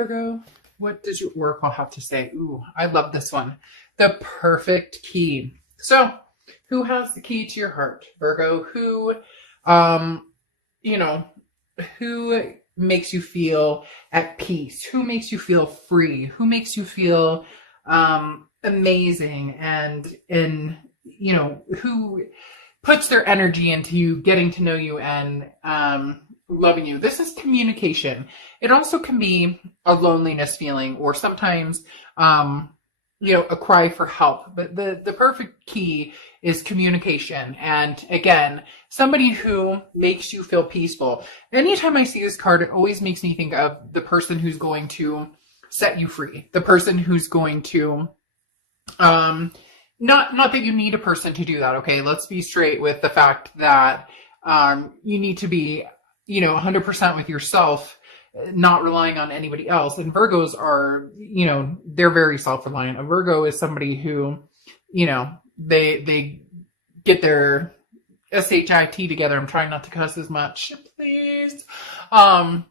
Virgo, what does your oracle have to say? Ooh, I love this one. The perfect key. So, who has the key to your heart, Virgo? Um, you know, who makes you feel at peace? Who makes you feel free? Who makes you feel amazing? And who puts their energy into you, getting to know you, and loving you. This is communication. It also can be a loneliness feeling, or sometimes a cry for help. But the perfect key is communication. And again, somebody who makes you feel peaceful. Anytime I see this card, it always makes me think of the person who's going to set you free, the person who's going to not that you need a person to do that. Okay, let's be straight with the fact that you need to be 100% with yourself, not relying on anybody else. And Virgos are, they're very self-reliant. A Virgo is somebody who, they get their SHIT together. I'm trying not to cuss as much, please. Virgos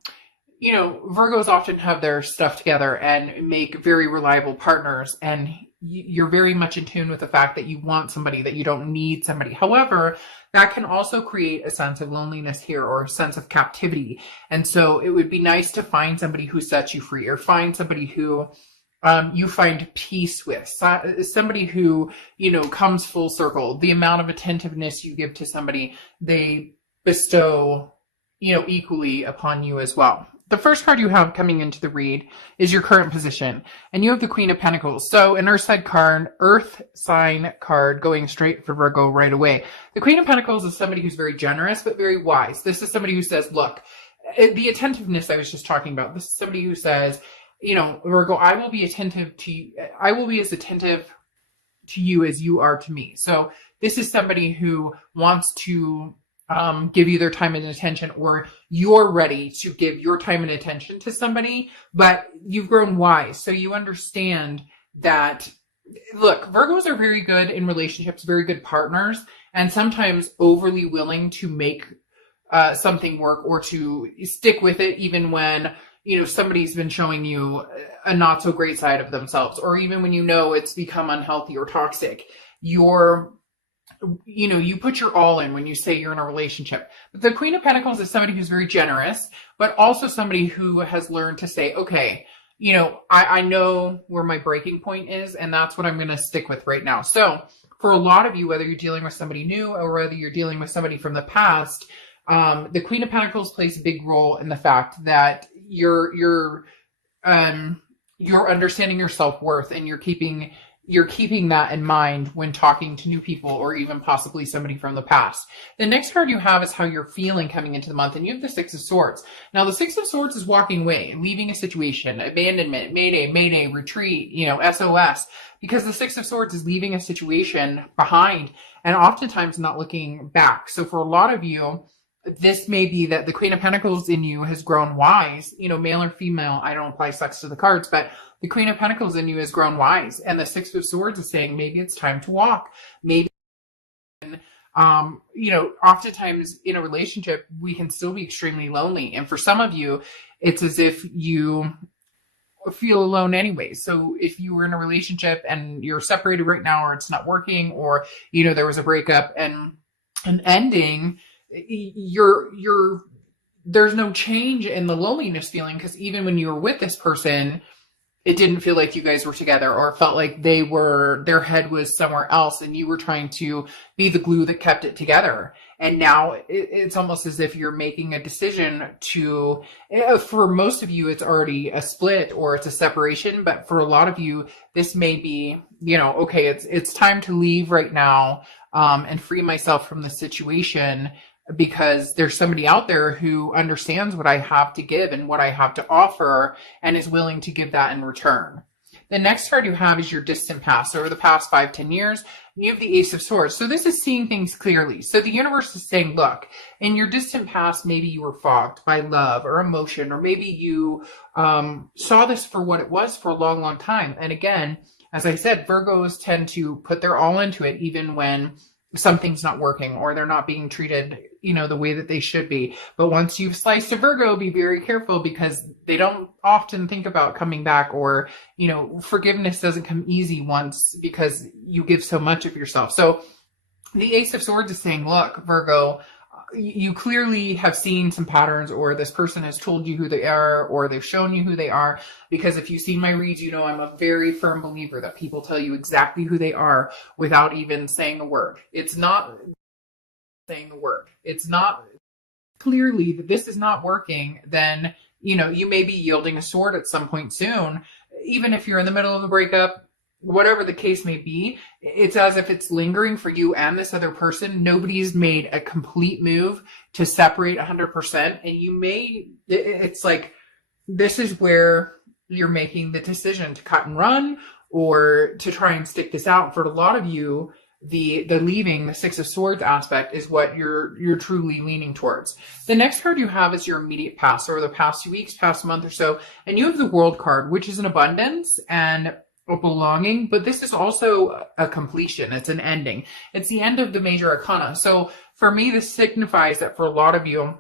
often have their stuff together and make very reliable partners. And you're very much in tune with the fact that you want somebody, that you don't need somebody. However, that can also create a sense of loneliness here, or a sense of captivity. And so it would be nice to find somebody who sets you free, or find somebody who you find peace with, somebody who, comes full circle. The amount of attentiveness you give to somebody, they bestow, equally upon you as well. The first card you have coming into the read is your current position, and you have the Queen of Pentacles. So an Earth sign card going straight for Virgo right away. The Queen of Pentacles is somebody who's very generous, but very wise. This is somebody who says, look, the attentiveness I was just talking about, this is somebody who says, Virgo, I will be attentive to you. I will be as attentive to you as you are to me. So this is somebody who wants to give you their time and attention, or you're ready to give your time and attention to somebody, but you've grown wise. So you understand that, look, Virgos are very good in relationships, very good partners, and sometimes overly willing to make something work, or to stick with it even when, somebody's been showing you a not so great side of themselves, or even when it's become unhealthy or toxic. You put your all in when you say you're in a relationship. But the Queen of Pentacles is somebody who's very generous, but also somebody who has learned to say, okay, I know where my breaking point is, and that's what I'm going to stick with right now. So for a lot of you, whether you're dealing with somebody new or whether you're dealing with somebody from the past, the Queen of Pentacles plays a big role in the fact that you're understanding your self-worth, and you're keeping that in mind when talking to new people, or even possibly somebody from the past. The next card you have is how you're feeling coming into the month, and you have the Six of Swords. Now, the Six of Swords is walking away, leaving a situation, abandonment, mayday, retreat, SOS, because the Six of Swords is leaving a situation behind and oftentimes not looking back. So for a lot of you, this may be that the Queen of Pentacles in you has grown wise, male or female. I don't apply sex to the cards, but the Queen of Pentacles in you has grown wise. And the Six of Swords is saying, maybe it's time to walk. Maybe, oftentimes in a relationship, we can still be extremely lonely. And for some of you, it's as if you feel alone anyway. So if you were in a relationship and you're separated right now, or it's not working, or, there was a breakup and an ending, there's no change in the loneliness feeling, because even when you were with this person, it didn't feel like you guys were together, or it felt like their head was somewhere else, and you were trying to be the glue that kept it together. And now it's almost as if you're making a decision to, for most of you, it's already a split or it's a separation. But for a lot of you, this may be, okay, it's time to leave right now, and free myself from the situation, because there's somebody out there who understands what I have to give and what I have to offer, and is willing to give that in return. The next card you have is your distant past. So over the past 5-10 years, you have the Ace of Swords. So this is seeing things clearly. So the universe is saying, look, in your distant past, maybe you were fogged by love or emotion, or maybe you saw this for what it was for a long, long time. And again, as I said, Virgos tend to put their all into it, even when something's not working or they're not being treated, the way that they should be. But once you've sliced a Virgo, be very careful because they don't often think about coming back, or, forgiveness doesn't come easy once because you give so much of yourself. So the Ace of Swords is saying, look, Virgo, you clearly have seen some patterns, or this person has told you who they are, or they've shown you who they are. Because if you've seen my reads, I'm a very firm believer that people tell you exactly who they are without even saying a word. It's not saying a word. It's not clearly that this is not working. Then, you may be yielding a sword at some point soon. Even if you're in the middle of a breakup, whatever the case may be, it's as if it's lingering for you and this other person. Nobody's made a complete move to separate 100%. And it's like, this is where you're making the decision to cut and run or to try and stick this out. For a lot of you, the leaving, the Six of Swords aspect is what you're truly leaning towards. The next card you have is your immediate past, or the past 2 weeks, past month or so. And you have the World card, which is an abundance and a belonging, but this is also a completion. It's an ending. It's the end of the major arcana. So for me, this signifies that for a lot of you,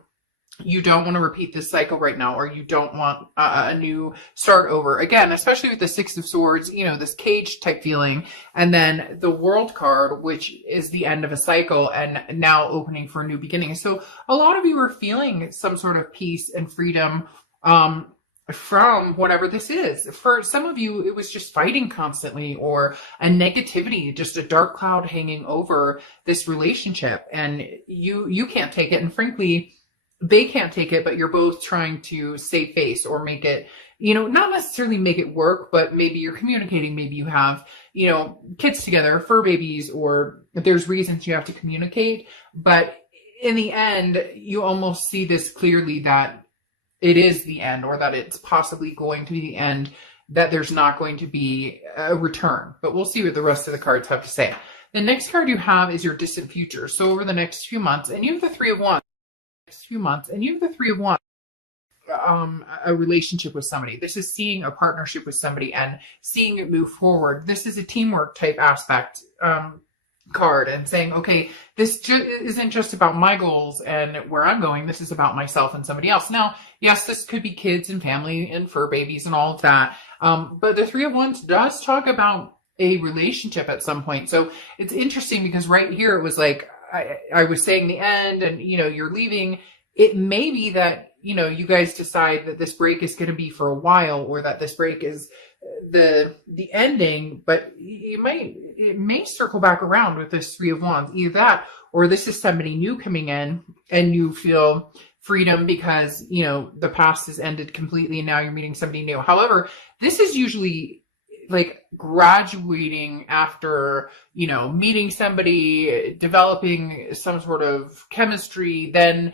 you don't want to repeat this cycle right now, or you don't want a new start over again, especially with the Six of Swords, this cage type feeling. And then the World card, which is the end of a cycle and now opening for a new beginning. So a lot of you are feeling some sort of peace and freedom, from whatever this is. For some of you, it was just fighting constantly, or a negativity, just a dark cloud hanging over this relationship, and you can't take it. And frankly, they can't take it, but you're both trying to save face or make it, not necessarily make it work, but maybe you're communicating. Maybe you have, kids together, fur babies, or there's reasons you have to communicate. But in the end, you almost see this clearly that it is the end, or that it's possibly going to be the end, that there's not going to be a return. But we'll see what the rest of the cards have to say. The next card you have is your distant future. So over the next few months, and you have the Three of Wands. A relationship with somebody. This is seeing a partnership with somebody and seeing it move forward. This is a teamwork type aspect card, and saying, okay, this isn't just about my goals and where I'm going. This is about myself and somebody else. Now, yes, this could be kids and family and fur babies and all of that. But the Three of Wands does talk about a relationship at some point. So it's interesting because right here it was like, I was saying the end, and, you're leaving. It may be that, you guys decide that this break is going to be for a while, or that this break is the ending, but it may circle back around with this Three of Wands. Either that, or this is somebody new coming in and you feel freedom because, the past has ended completely and now you're meeting somebody new. However, this is usually like graduating after, meeting somebody, developing some sort of chemistry, then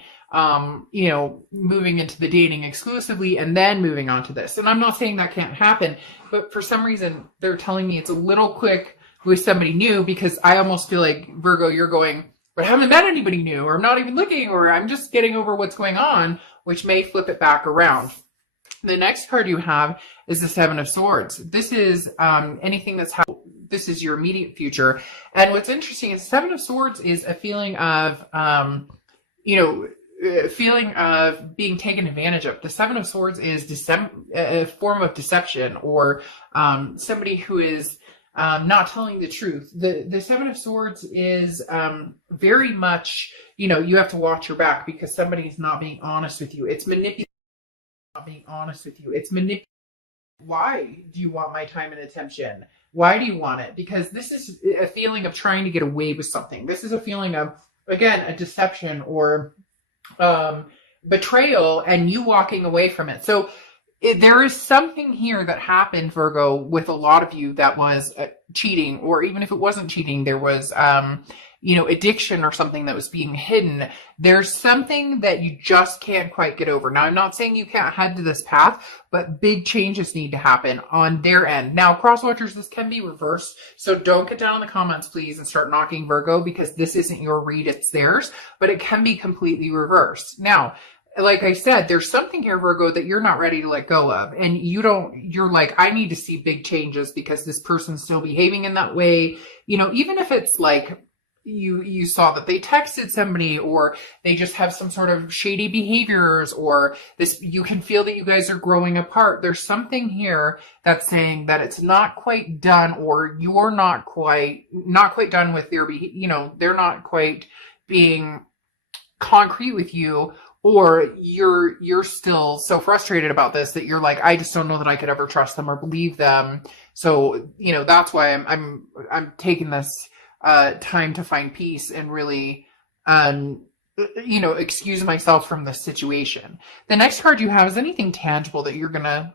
moving into the dating exclusively, and then moving on to this. And I'm not saying that can't happen, but for some reason they're telling me it's a little quick with somebody new, because I almost feel like, Virgo, you're going, but I haven't met anybody new, or I'm not even looking, or I'm just getting over what's going on, which may flip it back around. The next card you have is the Seven of Swords. This is anything that's this is your immediate future. And what's interesting is Seven of Swords is a feeling of, feeling of being taken advantage of. The Seven of Swords is a form of deception, or somebody who is not telling the truth. The Seven of Swords is very much, you have to watch your back because somebody's not being honest with you. It's manipulating. Not being honest with you. It's manipulating. Why do you want my time and attention? Why do you want it? Because this is a feeling of trying to get away with something. This is a feeling of, again, a deception or betrayal, and you walking away from it. So there is something here that happened, Virgo, with a lot of you that was cheating, or even if it wasn't cheating, there was, addiction or something that was being hidden. There's something that you just can't quite get over. Now, I'm not saying you can't head to this path, but big changes need to happen on their end. Now, cross-watchers, this can be reversed. So don't get down in the comments, please, and start knocking Virgo, because this isn't your read, it's theirs, but it can be completely reversed. Now, like I said, there's something here, Virgo, that you're not ready to let go of. And you're like, I need to see big changes because this person's still behaving in that way. Even if it's like, you saw that they texted somebody, or they just have some sort of shady behaviors, or this, you can feel that you guys are growing apart. There's something here that's saying that it's not quite done, or you're not quite done with their they're not quite being concrete with you, or you're still so frustrated about this that you're like, I just don't know that I could ever trust them or believe them. So, that's why I'm taking this time to find peace and really, excuse myself from this situation. The next card you have is anything tangible that you're going to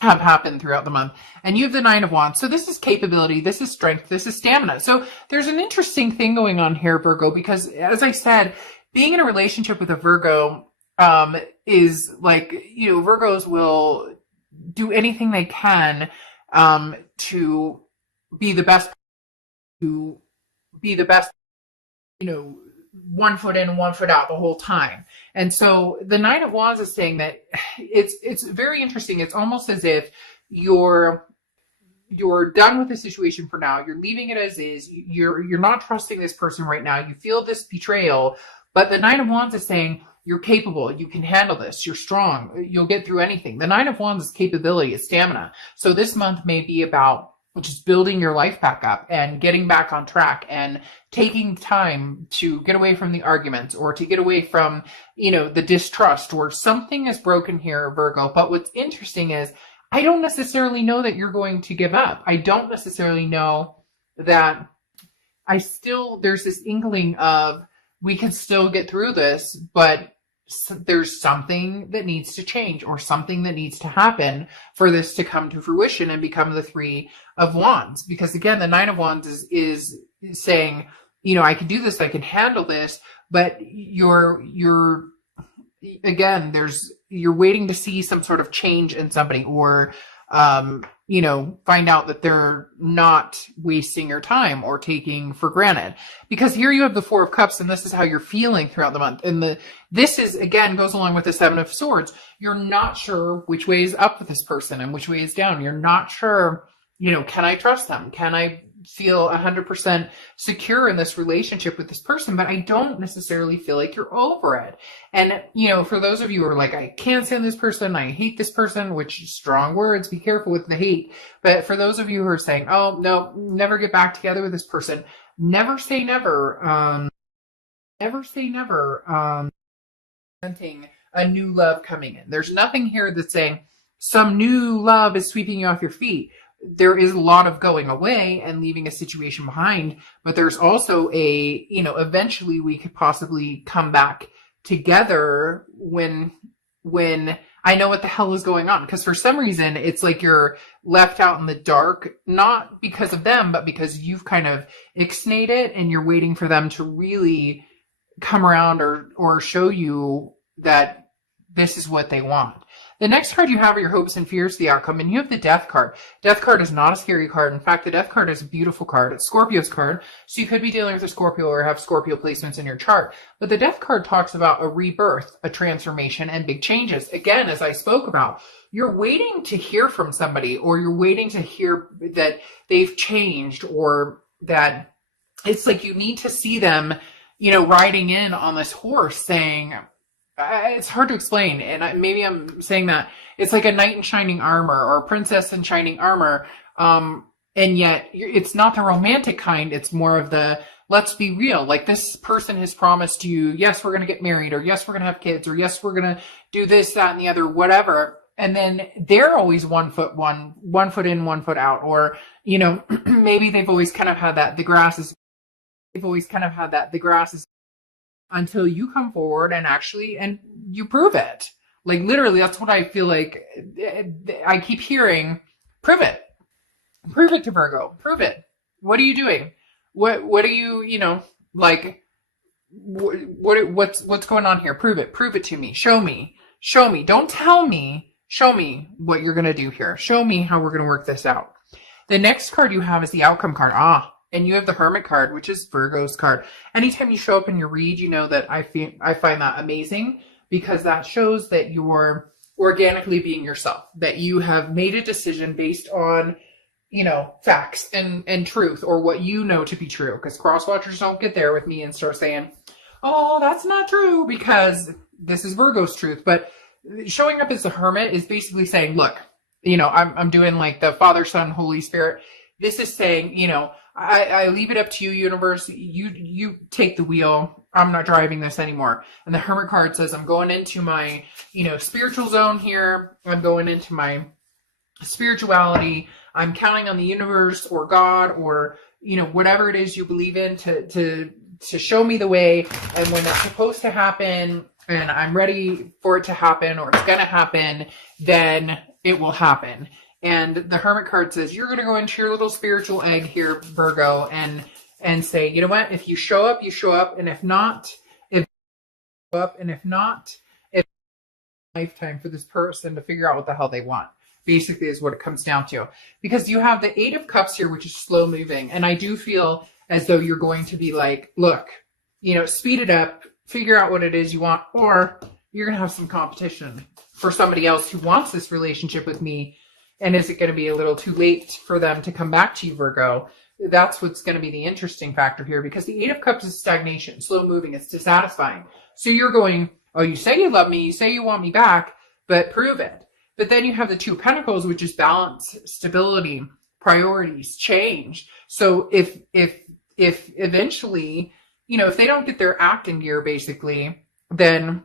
have happen throughout the month. And you have the Nine of Wands. So this is capability, this is strength, this is stamina. So there's an interesting thing going on here, Virgo, because as I said, being in a relationship with a Virgo is like, Virgos will do anything they can to be the best, one foot in, one foot out the whole time. And so the Nine of Wands is saying that it's very interesting. It's almost as if you're done with the situation for now. You're leaving it as is. You're not trusting this person right now. You feel this betrayal, but the Nine of Wands is saying you're capable. You can handle this. You're strong. You'll get through anything. The Nine of Wands is capability, it's stamina. So this month may be about just building your life back up and getting back on track and taking time to get away from the arguments, or to get away from, the distrust, or something is broken here, Virgo. But what's interesting is I don't necessarily know that you're going to give up. I don't necessarily know that there's this inkling of we can still get through this, but there's something that needs to change, or something that needs to happen for this to come to fruition and become the Three of Wands. Because again, the Nine of Wands is saying, I can do this, I can handle this, but you're waiting to see some sort of change in somebody, or find out that they're not wasting your time or taking for granted. Because here you have the Four of Cups, and this is how you're feeling throughout the month. And this is, again, goes along with the Seven of Swords. You're not sure which way is up with this person and which way is down. You're not sure, can I trust them? Can I feel 100% secure in this relationship with this person? But I don't necessarily feel like you're over it. And, for those of you who are like, I can't stand this person, I hate this person, which is strong words, be careful with the hate. But for those of you who are saying, oh, no, never get back together with this person, never say never. Never say never. Presenting a new love coming in. There's nothing here that's saying some new love is sweeping you off your feet. There is a lot of going away and leaving a situation behind, but there's also eventually we could possibly come back together when I know what the hell is going on. Because for some reason, it's like you're left out in the dark, not because of them, but because you've kind of ixnayed it and you're waiting for them to really come around or show you that this is what they want. The next card you have are your hopes and fears, the outcome, and you have the Death card. Death card is not a scary card. In fact, the Death card is a beautiful card. It's Scorpio's card, so you could be dealing with a Scorpio or have Scorpio placements in your chart. But the Death card talks about a rebirth, a transformation, and big changes. Again, as I spoke about, you're waiting to hear from somebody, or you're waiting to hear that they've changed, or that it's like you need to see them, riding in on this horse saying, it's hard to explain, and maybe I'm saying that it's like a knight in shining armor or a princess in shining armor, and yet it's not the romantic kind. It's more of the, let's be real, like this person has promised you, yes, we're going to get married, or yes, we're going to have kids, or yes, we're going to do this, that, and the other, whatever. And then they're always one foot in, one foot out, or maybe they've always kind of had that the grass is until you come forward and you prove it. Like literally, that's what I feel like. I keep hearing, prove it to Virgo, prove it. What are you doing? What are you, what's going on here? Prove it to me. Show me. Don't tell me. Show me what you're going to do here. Show me how we're going to work this out. The next card you have is the outcome card. And you have the Hermit card, which is Virgo's card. Anytime you show up in your read, you know that I find that amazing, because that shows that you're organically being yourself, that you have made a decision based on facts and truth, or what you know to be true. Because cross watchers don't get there with me and start saying, oh, that's not true, because this is Virgo's truth. But showing up as the hermit is basically saying, look, I'm doing like the Father, Son, Holy Spirit. This is saying, I leave it up to you, universe. You take the wheel. I'm not driving this anymore. And the Hermit card says, I'm going into my, spiritual zone here. I'm going into my spirituality. I'm counting on the universe or God or, whatever it is you believe in to show me the way. And when it's supposed to happen and I'm ready for it to happen, or it's going to happen, then it will happen. And the Hermit card says, you're going to go into your little spiritual egg here, Virgo, and say, you know what? If you show up, you show up. And if not, it's lifetime for this person to figure out what the hell they want. Basically is what it comes down to. Because you have the Eight of Cups here, which is slow moving. And I do feel as though you're going to be like, look, speed it up, figure out what it is you want, or you're going to have some competition for somebody else who wants this relationship with me. And is it going to be a little too late for them to come back to you, Virgo? That's what's going to be the interesting factor here, because the Eight of Cups is stagnation, slow moving, it's dissatisfying. So you're going, oh, you say you love me, you say you want me back, but prove it. But then you have the Two of Pentacles, which is balance, stability, priorities, change. So if eventually, if they don't get their act in gear, basically, then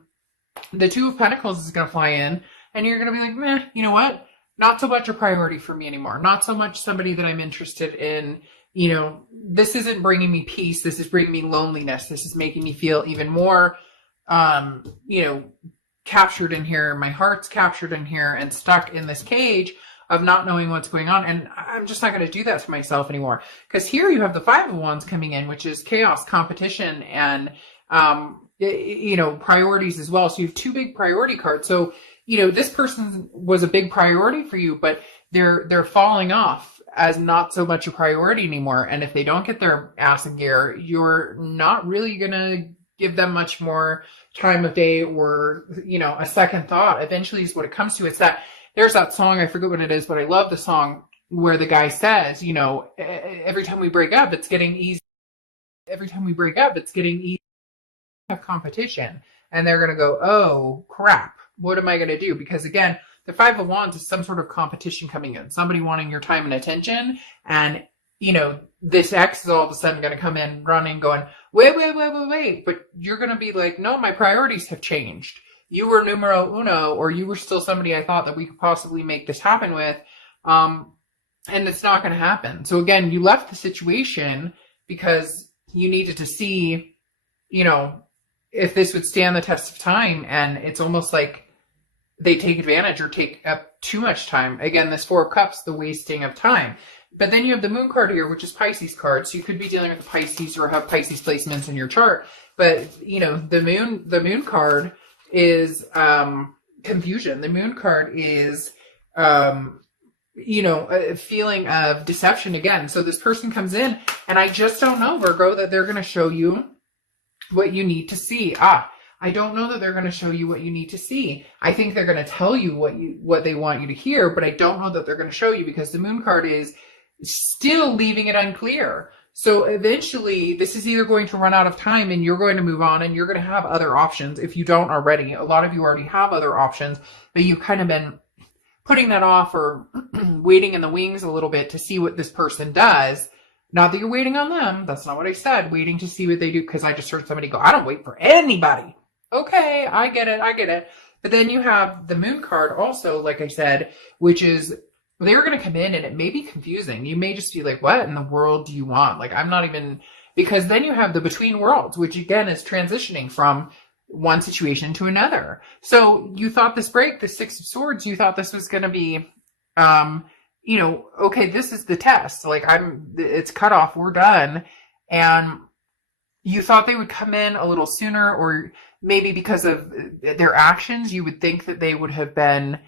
the Two of Pentacles is going to fly in, and you're going to be like, meh, you know what? Not so much a priority for me anymore. Not so much somebody that I'm interested in. This isn't bringing me peace. This is bringing me loneliness. This is making me feel even more, captured in here. My heart's captured in here and stuck in this cage of not knowing what's going on. And I'm just not going to do that to myself anymore. Because here you have the Five of Wands coming in, which is chaos, competition, and, priorities as well. So you have two big priority cards. So, this person was a big priority for you, but they're falling off as not so much a priority anymore. And if they don't get their ass in gear, you're not really going to give them much more time of day or, a second thought. Eventually is what it comes to. It's that there's that song, I forget what it is, but I love the song where the guy says, every time we break up, it's getting easy. Every time we break up, it's getting easy to have competition. And they're going to go, oh, crap. What am I going to do? Because again, the Five of Wands is some sort of competition coming in. Somebody wanting your time and attention. And, this ex is all of a sudden going to come in running, going, wait. But you're going to be like, no, my priorities have changed. You were numero uno, or you were still somebody I thought that we could possibly make this happen with. And it's not going to happen. So again, you left the situation because you needed to see, if this would stand the test of time. And it's almost like they take advantage or take up too much time. Again, this Four of Cups, the wasting of time. But then you have the Moon card here, which is Pisces card. So you could be dealing with Pisces or have Pisces placements in your chart. But, the Moon card is confusion. The Moon card is, a feeling of deception again. So this person comes in, and I just don't know, Virgo, that they're going to show you what you need to see. I don't know that they're going to show you what you need to see. I think they're going to tell you what they want you to hear, but I don't know that they're going to show you, because the Moon card is still leaving it unclear. So eventually this is either going to run out of time and you're going to move on and you're going to have other options if you don't already. A lot of you already have other options, but you've kind of been putting that off or waiting in the wings a little bit to see what this person does. Not that you're waiting on them. That's not what I said. Waiting to see what they do, because I just heard somebody go, I don't wait for anybody. Okay, I get it. But then you have the Moon card also, like I said, which is they're going to come in and it may be confusing. You may just be like, what in the world do you want? Like, I'm not even, because then you have the Between Worlds, which again is transitioning from one situation to another. So you thought this break, the Six of Swords, you thought this was going to be, okay, this is the test. Like it's cut off. We're done. And you thought they would come in a little sooner, or maybe because of their actions, you would think that they would have been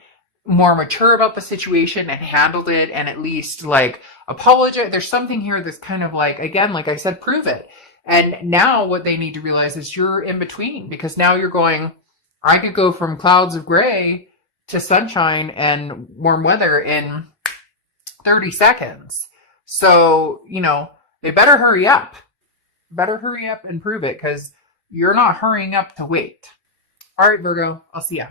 more mature about the situation and handled it and at least like apologize. There's something here that's kind of like, again, like I said, prove it. And now what they need to realize is you're in between, because now you're going, I could go from clouds of gray to sunshine and warm weather in 30 seconds. So, they better hurry up. Better hurry up and prove it, because you're not hurrying up to wait. All right, Virgo, I'll see ya.